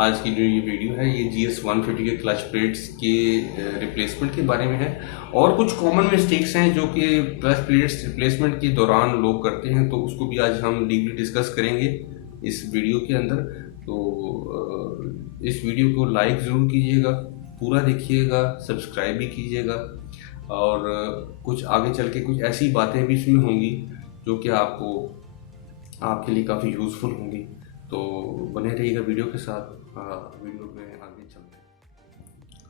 आज की जो ये वीडियो है ये GS150 के क्लच प्लेट्स के रिप्लेसमेंट के बारे में है और कुछ कॉमन मिस्टेक्स हैं जो कि क्लच प्लेट्स रिप्लेसमेंट के दौरान लोग करते हैं, तो उसको भी आज हम डीपली डिस्कस करेंगे इस वीडियो के अंदर। तो इस वीडियो को लाइक ज़रूर कीजिएगा, पूरा देखिएगा, सब्सक्राइब भी कीजिएगा और कुछ आगे चल के कुछ ऐसी बातें भी इसमें होंगी जो कि आपके लिए काफ़ी यूज़फुल होंगी। तो बने रहिएगा वीडियो के साथ। वीडियो में आगे चलते हैं।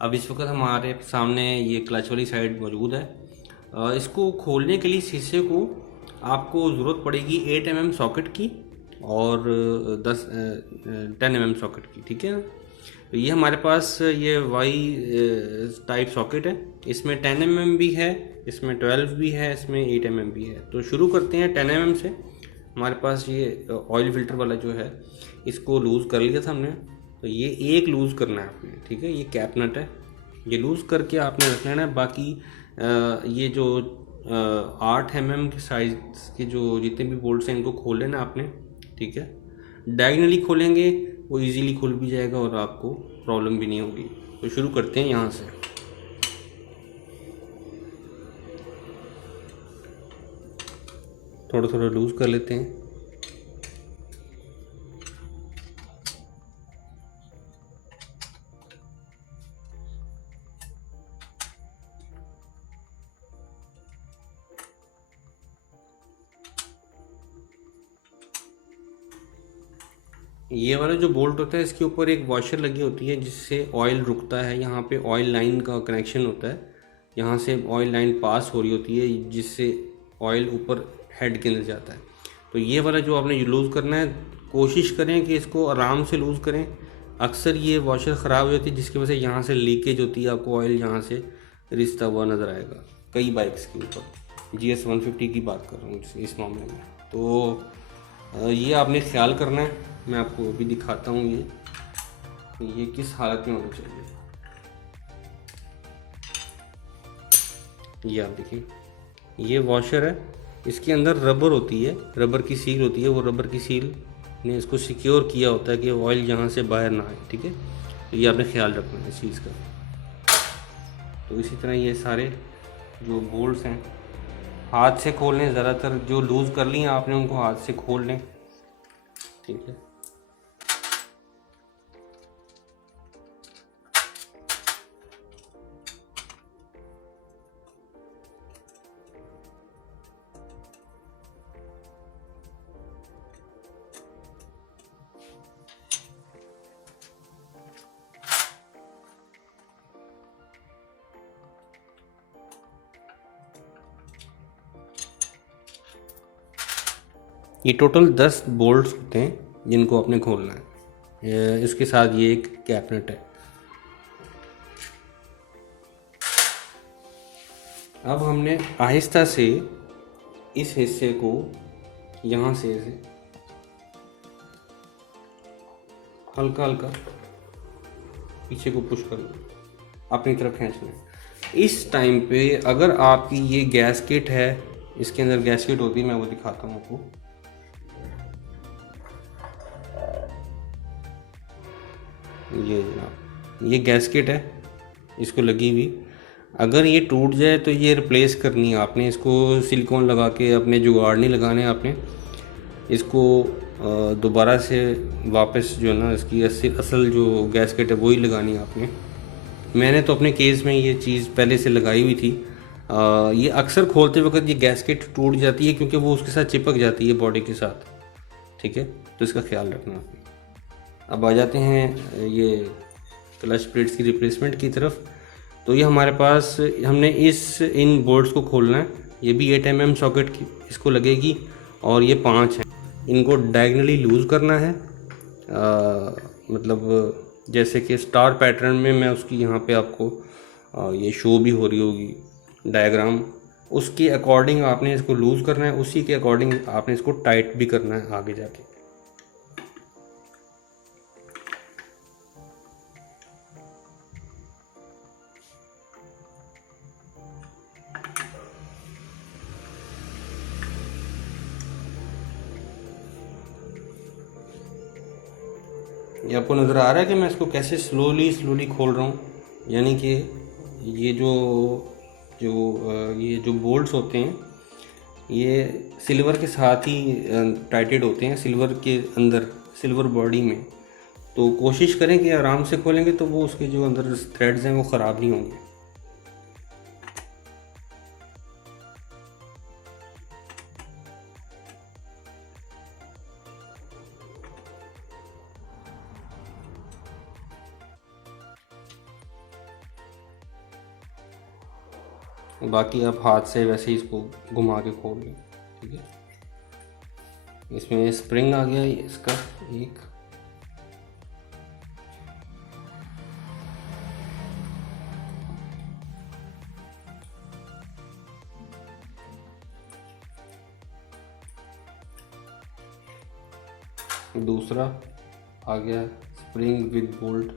अब इस वक्त हमारे सामने ये क्लच वाली साइड मौजूद है। इसको खोलने के लिए शीशे को आपको ज़रूरत पड़ेगी 8 mm सॉकेट की और 10 mm सॉकेट की, ठीक है ना। तो ये हमारे पास ये वाई टाइप सॉकेट है, इसमें 10 mm भी है, इसमें 12 भी है, इसमें 8 mm भी है। तो शुरू करते हैं 10 mm से। हमारे पास ये ऑयल फिल्टर वाला जो है इसको लूज़ कर लिया था हमने, तो ये एक लूज़ करना है आपने, ठीक है। ये कैप नट है, ये लूज़ करके आपने रख लेना है। बाकी ये जो 8 mm के साइज़ के जो जितने भी बोल्ट्स हैं इनको खोल लेना आपने, ठीक है। डायगनली खोलेंगे वो इजीली खुल भी जाएगा और आपको प्रॉब्लम भी नहीं होगी। तो शुरू करते हैं यहाँ से। थोड़ा थोड़ा लूज़ कर लेते हैं। ये वाला जो बोल्ट होता है इसके ऊपर एक वॉशर लगी होती है जिससे ऑयल रुकता है। यहाँ पे ऑयल लाइन का कनेक्शन होता है, यहाँ से ऑयल लाइन पास हो रही होती है जिससे ऑयल ऊपर हेड के अंदर जाता है। तो ये वाला जो आपने लूज़ करना है, कोशिश करें कि इसको आराम से लूज़ करें। अक्सर ये वॉशर ख़राब हो जाती है जिसकी वजह से यहाँ से लीकेज होती है, आपको ऑयल यहाँ से रिसता हुआ नज़र आएगा कई बाइक्स के ऊपर। GS150 की बात कर रहा हूँ इस मामले में। तो ये आपने ख्याल करना है। मैं आपको अभी दिखाता हूँ ये किस हालत में होना चाहिए। ये आप देखिए, ये वॉशर है, इसके अंदर रबर होती है, रबर की सील होती है। वो रबर की सील ने इसको सिक्योर किया होता है कि ऑयल यहाँ से बाहर ना आए, ठीक है। तो ये आपने ख्याल रखना है इस चीज़ का। तो इसी तरह ये सारे जो बोल्ट्स हैं हाथ से खोल लें, ज़्यादातर जो लूज़ कर ली हैं आपने उनको हाथ से खोल लें, ठीक है। ये टोटल 10 बोल्ट्स होते हैं जिनको आपने खोलना है। इसके साथ ये एक कैप नट है। अब हमने आहिस्ता से इस हिस्से को यहाँ से ऐसे हल्का हल्का पीछे को पुश कर लो, अपनी तरफ खींचना है। इस टाइम पे अगर आपकी ये गैसकेट है, इसके अंदर गैसकेट होती है, मैं वो दिखाता हूँ आपको। ये जनाब ये गैसकेट है, इसको लगी हुई। अगर ये टूट जाए तो ये रिप्लेस करनी है आपने। इसको सिलिकॉन लगा के अपने जुगाड़ नहीं लगाने आपने। इसको दोबारा से वापस जो है ना इसकी असल जो गैसकेट है वही लगानी है आपने। मैंने तो अपने केस में ये चीज़ पहले से लगाई हुई थी। ये अक्सर खोलते वक्त ये गैसकेट टूट जाती है क्योंकि वो उसके साथ चिपक जाती है बॉडी के साथ, ठीक है। तो इसका ख्याल रखना आपने। अब आ जाते हैं ये क्लच प्लेट्स की रिप्लेसमेंट की तरफ। तो ये हमारे पास हमने इन बोल्ट्स को खोलना है। ये भी 8 mm सॉकेट की इसको लगेगी और ये 5 हैं। इनको डायगनली लूज़ करना है। मतलब जैसे कि स्टार पैटर्न में मैं उसकी यहाँ पे आपको ये शो भी हो रही होगी डायग्राम, उसके अकॉर्डिंग आपने इसको लूज़ करना है, उसी के अकॉर्डिंग आपने इसको टाइट भी करना है आगे जाके। ये आपको नज़र आ रहा है कि मैं इसको कैसे स्लोली खोल रहा हूँ, यानी कि ये ये जो बोल्ट्स होते हैं ये सिल्वर के साथ ही टाइटेड होते हैं, सिल्वर के अंदर, सिल्वर बॉडी में। तो कोशिश करें कि आराम से खोलेंगे तो वो उसके जो अंदर थ्रेड्स हैं वो ख़राब नहीं होंगे। बाकी आप हाथ से वैसे ही इसको घुमा के खोल लें, ठीक है। इसमें स्प्रिंग आ गया इसका एक, दूसरा आ गया स्प्रिंग विद बोल्ट।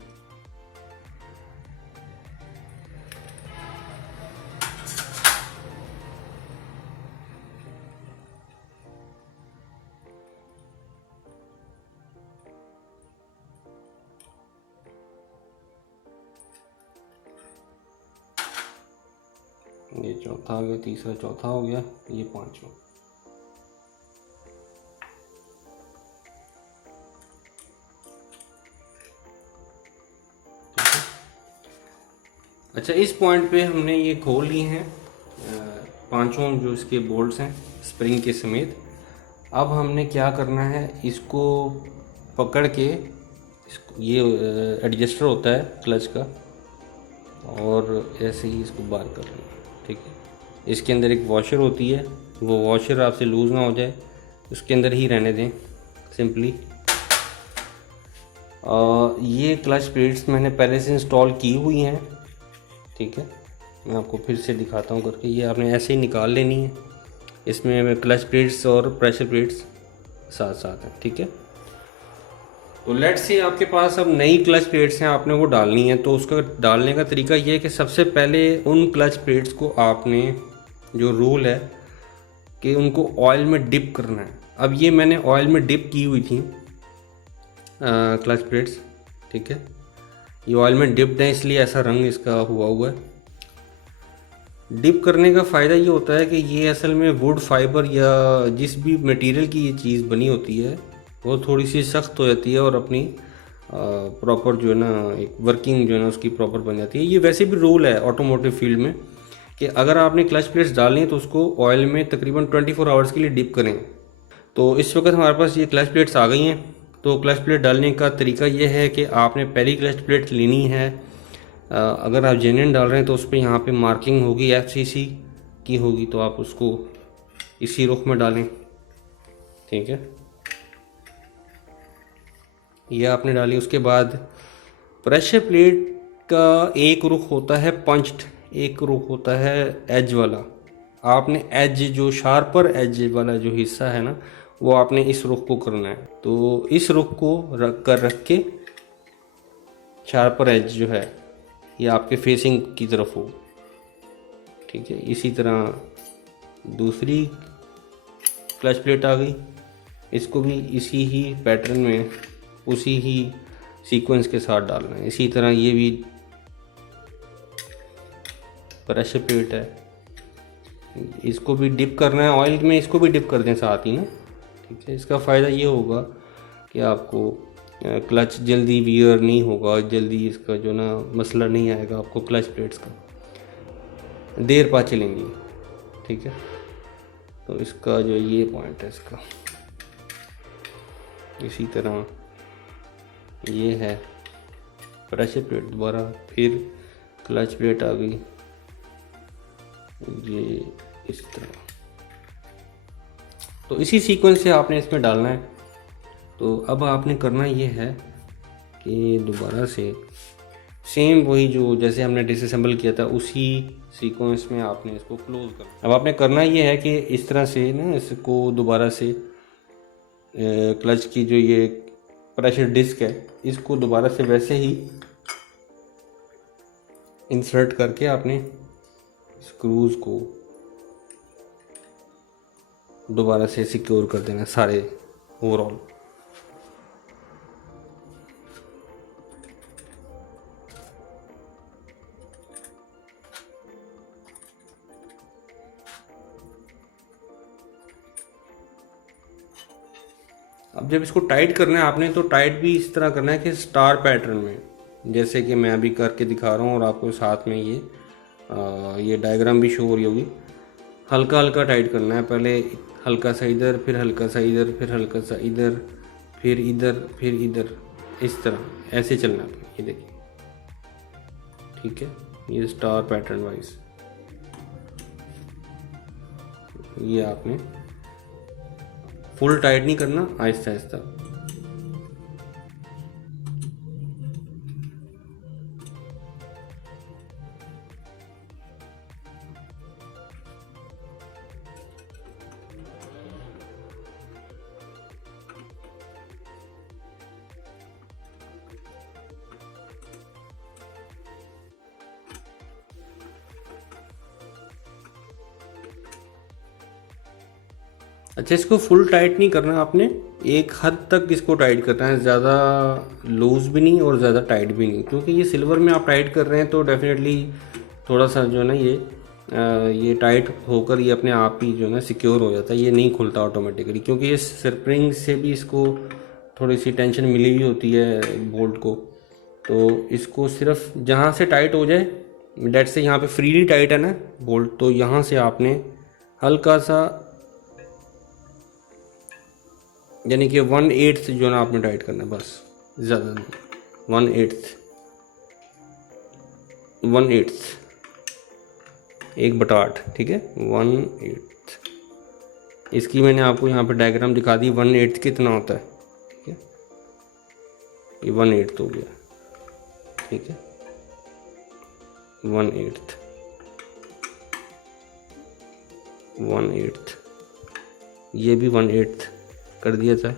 ये चौथा आ गया, तीसरा चौथा हो गया, ये पांचवा। अच्छा, इस पॉइंट पे हमने ये खोल लिए हैं पांचों जो इसके बोल्ट्स हैं स्प्रिंग के समेत। अब हमने क्या करना है, इसको पकड़ के ये एडजस्टर होता है क्लच का, और ऐसे ही इसको बाहर कर लेना, ठीक है। इसके अंदर एक वॉशर होती है, वो वॉशर आपसे लूज़ ना हो जाए, उसके अंदर ही रहने दें सिंपली। ये क्लच प्लेट्स मैंने पहले से इंस्टॉल की हुई हैं, ठीक है। मैं आपको फिर से दिखाता हूँ करके। ये आपने ऐसे ही निकाल लेनी है, इसमें क्लच प्लेट्स और प्रेशर प्लेट्स साथ साथ हैं, ठीक है। तो लेट्स से आपके पास अब नई क्लच प्लेट्स हैं, आपने वो डालनी है। तो उसका डालने का तरीका ये है कि सबसे पहले उन क्लच प्लेट्स को आपने, जो रूल है कि उनको ऑयल में डिप करना है। अब ये मैंने ऑयल में डिप की हुई थी क्लच प्लेट्स, ठीक है। ये ऑयल में डिप्ड है इसलिए ऐसा रंग इसका हुआ है। डिप करने का फ़ायदा ये होता है कि ये असल में वुड फाइबर या जिस भी मटेरियल की ये चीज़ बनी होती है वो थोड़ी सी सख्त हो जाती है और अपनी प्रॉपर जो है ना एक वर्किंग जो है ना उसकी प्रॉपर बन जाती है। ये वैसे भी रूल है ऑटोमोटिव फील्ड में कि अगर आपने क्लच प्लेट्स डालनी है तो उसको ऑयल में तकरीबन 24 आवर्स के लिए डिप करें। तो इस वक्त हमारे पास ये क्लच प्लेट्स आ गई हैं। तो क्लच प्लेट डालने का तरीका ये है कि आपने पहली क्लच प्लेट लेनी है, अगर आप जेन्युइन डाल रहे हैं तो उस पर यहाँ पे मार्किंग होगी FCC की होगी, तो आप उसको इसी रुख में डालें, ठीक है। ये आपने डाली। उसके बाद प्रेशर प्लेट का एक रुख होता है पंच्ड, एक रुख होता है एज वाला। आपने एज, जो शार्पर एज वाला जो हिस्सा है ना, वो आपने इस रुख को करना है। तो इस रुख को रख के शार्पर एज जो है ये आपके फेसिंग की तरफ हो, ठीक है। इसी तरह दूसरी क्लच प्लेट आ गई, इसको भी इसी ही पैटर्न में, उसी ही सीक्वेंस के साथ डालना है। इसी तरह ये भी प्रेशर प्लेट है, इसको भी डिप करना है ऑयल में, इसको भी डिप कर दें साथ ही ना, ठीक है। इसका फ़ायदा ये होगा कि आपको क्लच जल्दी वियर नहीं होगा, जल्दी इसका जो ना मसला नहीं आएगा आपको क्लच प्लेट्स का, देर पा चलेंगी, ठीक है। तो इसका जो ये पॉइंट है इसका, इसी तरह ये है प्रेशर प्लेट, दोबारा फिर क्लच प्लेट आ गई, ये इस तरह। तो इसी सीक्वेंस से आपने इसमें डालना है। तो अब आपने करना ये है कि दोबारा से सेम वही जो जैसे हमने डिसअसेंबल किया था उसी सीक्वेंस में आपने इसको क्लोज करना। अब आपने करना ये है कि इस तरह से ना इसको दोबारा से क्लच की जो ये प्रेशर डिस्क है इसको दोबारा से वैसे ही इंसर्ट करके आपने स्क्रूज को दोबारा से सिक्योर कर देना सारे ओवरऑल। अब जब इसको टाइट करना है आपने, तो टाइट भी इस तरह करना है कि स्टार पैटर्न में, जैसे कि मैं अभी करके दिखा रहा हूँ और आपको साथ में ये डायग्राम भी शो हो रही होगी। हल्का हल्का टाइट करना है, पहले हल्का सा इधर, फिर हल्का सा इधर, फिर हल्का सा इधर, फिर इधर, फिर इधर, इस तरह ऐसे चलना है। ये देखिए, ठीक है, ये स्टार पैटर्न वाइज ये आपने फुल टाइट नहीं करना, आहिस्ता आहिस्ता। अच्छा, इसको फुल टाइट नहीं करना आपने, एक हद तक इसको टाइट करना है, ज़्यादा लूज़ भी नहीं और ज़्यादा टाइट भी नहीं, क्योंकि ये सिल्वर में आप टाइट कर रहे हैं तो डेफिनेटली थोड़ा सा जो है ना ये टाइट होकर ये अपने आप ही जो है ना सिक्योर हो जाता है, ये नहीं खुलता ऑटोमेटिकली, क्योंकि ये स्प्रिंग से भी इसको थोड़ी सी टेंशन मिली हुई होती है बोल्ट को। तो इसको सिर्फ जहाँ से टाइट हो जाए, डेट से यहाँ पे फ्रीली टाइट है ना बोल्ट, तो यहाँ से आपने हल्का सा, यानी कि 1/8 जो ना आपने टाइट करना है, बस, ज़्यादा नहीं, 1/8 1/8, ठीक है, 1/8। इसकी मैंने आपको यहाँ पे डायग्राम दिखा दी, 1/8 कितना होता है, ठीक है, ये 1/8 हो गया, ठीक है, 1/8 ये भी 1/8 कर दिया था।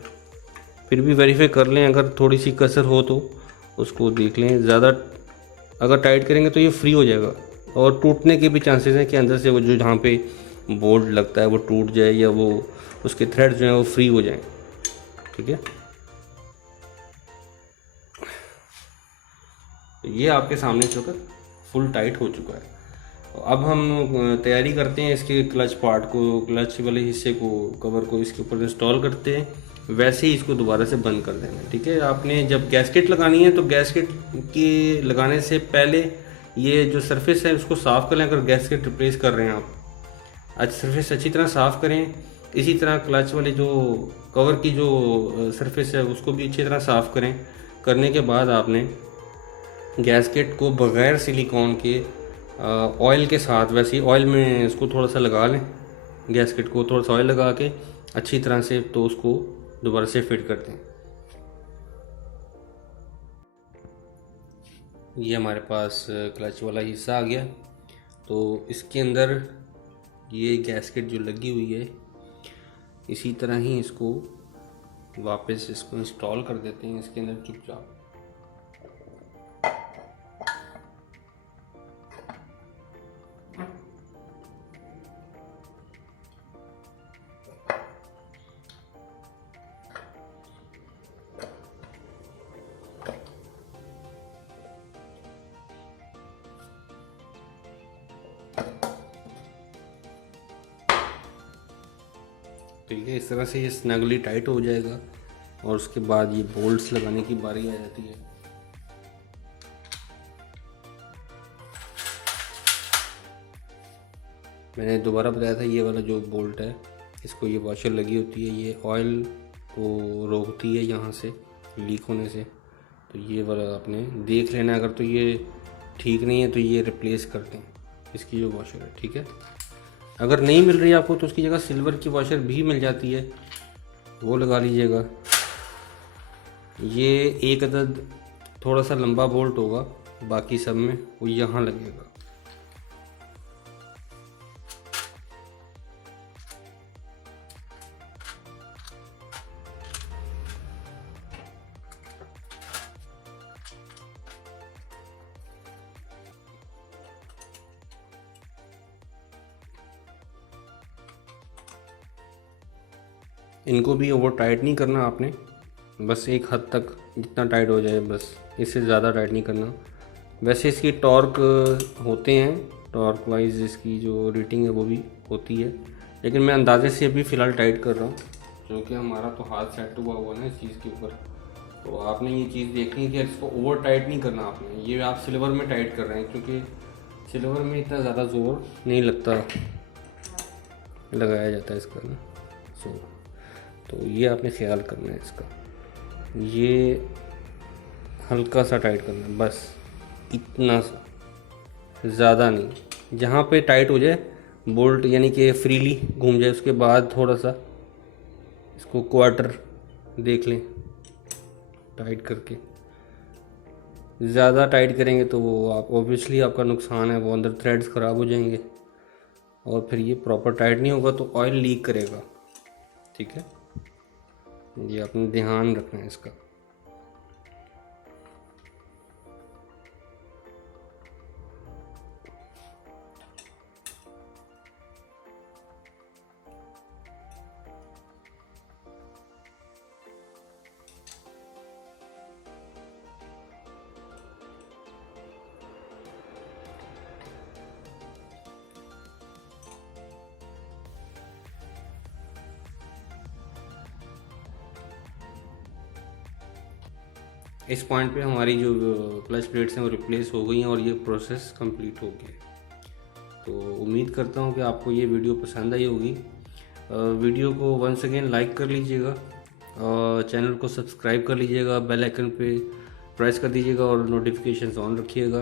फिर भी वेरीफाई कर लें, अगर थोड़ी सी कसर हो तो उसको देख लें। ज़्यादा अगर टाइट करेंगे तो ये फ्री हो जाएगा और टूटने के भी चांसेस हैं कि अंदर से वो जो जहाँ पे बोल्ट लगता है वो टूट जाए, या वो उसके थ्रेड्स जो हैं वो फ्री हो जाएं, ठीक है। ये आपके सामने चुका फुल टाइट हो चुका है। अब हम तैयारी करते हैं इसके क्लच पार्ट को, क्लच वाले हिस्से को, कवर को इसके ऊपर इंस्टॉल करते हैं, वैसे ही इसको दोबारा से बंद कर देना है, ठीक है। आपने जब गैस्केट लगानी है तो गैस्केट के लगाने से पहले ये जो सरफेस है उसको साफ़ कर लें। अगर गैस्केट रिप्लेस कर रहे हैं आप, आज सरफेस अच्छी तरह साफ़ करें। इसी तरह क्लच वाले जो कवर की जो सरफेस है उसको भी अच्छी तरह साफ़ करें। करने के बाद आपने गैस्केट को बग़ैर सिलिकॉन के ऑयल के साथ, वैसे ही ऑयल में इसको थोड़ा सा लगा लें, गैस्केट को थोड़ा सा ऑयल लगा के अच्छी तरह से, तो उसको दोबारा से फिट कर दें। ये हमारे पास क्लच वाला हिस्सा आ गया। तो इसके अंदर ये गैस्केट जो लगी हुई है, इसी तरह ही इसको वापस इसको इंस्टॉल कर देते हैं इसके अंदर चुपचाप। ठीक है, इस तरह से ये स्नगली टाइट हो जाएगा और उसके बाद ये बोल्ट्स लगाने की बारी आ जाती है। मैंने दोबारा बताया था, ये वाला जो बोल्ट है इसको ये वॉशर लगी होती है, ये ऑयल को रोकती है यहाँ से लीक होने से। तो ये वाला आपने देख लेना, अगर तो ये ठीक नहीं है तो ये रिप्लेस कर दें इसकी जो वॉशर है, ठीक है। अगर नहीं मिल रही आपको तो उसकी जगह सिल्वर की वॉशर भी मिल जाती है, वो लगा लीजिएगा। ये एक अदद थोड़ा सा लंबा बोल्ट होगा, बाकी सब में वो यहाँ लगेगा। इनको भी ओवर टाइट नहीं करना आपने, बस एक हद तक जितना टाइट हो जाए बस, इससे ज़्यादा टाइट नहीं करना। वैसे इसकी टॉर्क होते हैं, टॉर्क वाइज इसकी जो रेटिंग है वो भी होती है, लेकिन मैं अंदाजे से अभी फ़िलहाल टाइट कर रहा हूँ। क्योंकि हमारा तो हाथ सेट हुआ हुआ ना इस चीज़ के ऊपर। तो आपने ये चीज़ देखनी है कि इसको ओवर टाइट नहीं करना आपने। ये आप सिल्वर में टाइट कर रहे हैं क्योंकि सिल्वर में इतना ज़्यादा ज़ोर नहीं लगता, लगाया जाता है इसका ना जोर। तो ये आपने ख्याल करना है इसका, ये हल्का सा टाइट करना है बस, इतना सा, ज़्यादा नहीं। जहाँ पे टाइट हो जाए बोल्ट यानी कि फ्रीली घूम जाए, उसके बाद थोड़ा सा इसको क्वार्टर देख लें टाइट करके। ज़्यादा टाइट करेंगे तो वो आप ऑब्वियसली आपका नुकसान है, वो अंदर थ्रेड्स ख़राब हो जाएंगे और फिर ये प्रॉपर टाइट नहीं होगा तो ऑयल लीक करेगा। ठीक है, ये आपने ध्यान रखना है इसका। इस पॉइंट पे हमारी जो क्लच प्लेट्स हैं वो रिप्लेस हो गई हैं और ये प्रोसेस कंप्लीट हो गया। तो उम्मीद करता हूँ कि आपको ये वीडियो पसंद आई होगी। वीडियो को वंस अगेन लाइक कर लीजिएगा और चैनल को सब्सक्राइब कर लीजिएगा, बेल आइकन पे प्रेस कर दीजिएगा और नोटिफिकेशंस ऑन रखिएगा।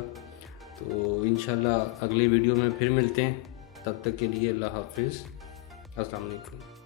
तो इंशाल्लाह अगले वीडियो में फिर मिलते हैं, तब तक के लिए अल्लाह हाफिज़, अस्सलाम वालेकुम।